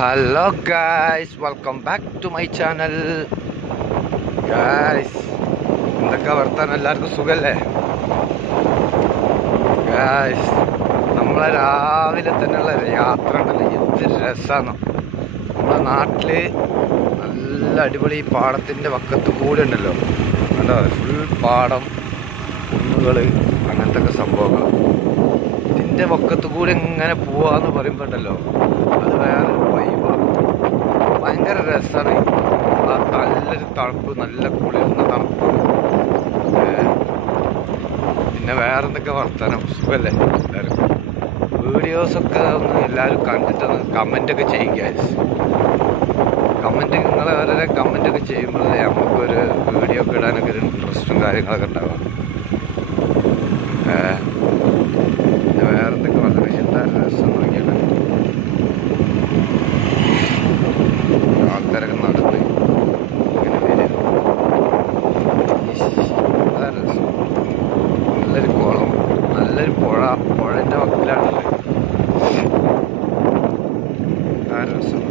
Hello guys, welcome back to my channel. Guys, എന്തൊക്കെ വർത്താനം? എല്ലാവർക്കും സുഖല്ലേ? ഗായ്സ്, നമ്മളെ രാവിലെ തന്നെയുള്ള യാത്ര ഉണ്ടല്ലോ, എന്ത് രസമാണ്. നമ്മളെ നാട്ടിൽ നല്ല അടിപൊളി പാടത്തിൻ്റെ വക്കത്ത് കൂടെ ഉണ്ടല്ലോ, കണ്ടോ? ഫുൾ പാടം, കുന്നുകൾ, അങ്ങനത്തെ ഒക്കെ സംഭവങ്ങൾ. ഇതിൻ്റെ വക്കത്ത് കൂടെ ഇങ്ങനെ പോവാന്ന് പറയുമ്പോൾ ഉണ്ടല്ലോ, അത് വേറൊരു വൈബാണ്. ഭയങ്കര രസമാണ്. നല്ലൊരു തണുപ്പ്, നല്ല കുളിർന്ന തണുപ്പ്. പിന്നെ വേറെന്തൊക്കെ വർത്താനം? സുഖല്ലേ എല്ലാവർക്കും? വീഡിയോസൊക്കെ ഒന്ന് എല്ലാവരും കണ്ടിട്ടൊന്ന് കമൻറ്റൊക്കെ ചെയ്യുക. കമൻറ്റ്, നിങ്ങൾ ഓരോരോ കമൻറ്റൊക്കെ ചെയ്യുമ്പോഴേ നമുക്കൊരു വീഡിയോ ഒക്കെ ഇടാനൊക്കെ ഒരു ഇൻട്രസ്റ്റും കാര്യങ്ങളൊക്കെ ഉണ്ടാകും. പിന്നെ വേറെന്തൊക്കെ വർത്താനം? എന്താ രസം നോക്കിയിട്ട് ആൾക്കാരൊക്കെ നടന്ന് ഇങ്ങനെ വരും. അതാ രസം. നല്ലൊരു കുളം, നല്ലൊരു പുഴൻ്റെ വക്കിലാണല്ലേ. അതാ രസം.